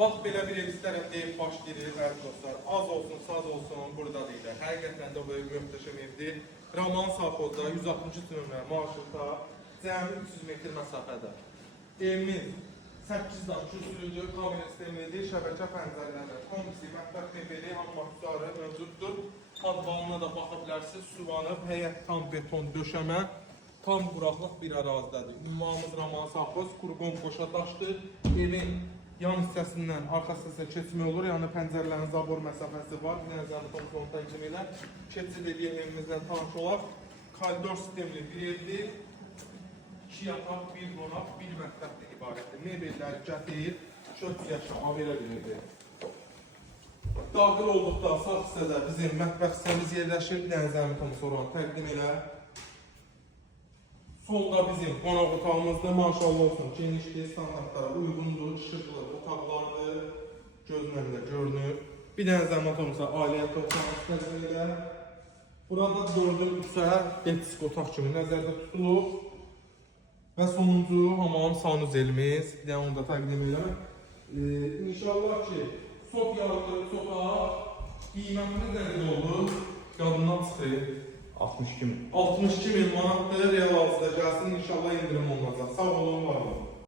Bax, belə bir ev istərəm deyib başlayırıq, əziz dostlar. Az olsun, saz olsun, burada deyilər. Həqiqətən də böyük möhtəşəm evdir. Roman Safozda, 160 nömrə, marşruta, cəmi 300 metr məsafədə. Evimiz 8-dan kürsülüdür, kamera sistemidir, şəbəkə pəncərələrlə, komisi, mətbəx mebeli, amortisarı mövcuddur. Advalına da baxa bilərsiniz, suvanıb, həyət tam beton döşəmə, tam quraqlıq bir ərazidədir. Ünvanımız Roman Safoz, Kurqon qoşa daşdır. Evin yan hissəsindən arxa hissəsinə keçmək olur, yəni pəncərələrin zabor məsafəsi var. Nəzərdə kontroldan kimi ilə keçid edən evimizdən tanış olaq. Koridor sistemli bir evdir. 2 yataq, 1 qonaq, 1 mətbəxdən ibarətdir. Mebellər, gətir, çöp yaşama belə bir evdir. Daxil olduqda sağ hissədə bizim mətbəx hissəmiz yerləşir. Nəzərdə tanış olan təqdim elə. Solda bizim qonaq otağımızda maşallah olsun, genişli standartlara uyğundur, işıqlı otaqlardır, gözlə də görünür. Bir dənə zəhmət olmasa ailəyə otağımız təqdim elə. Burada 4-ün 3-ə etisk otaq kimi nəzərdə tutulur. Və sonuncu hamam sanuzelimiz, bir dənə onu da təqdim elə. İnşallah ki, sok yarıqları sokaq, qiymətimiz nədir olur, qadından çıxır. 62.000. 62.000 manatdır, real alıcıda gəlsin, inşallah indirim olunacaq. Sağ olun, var olun.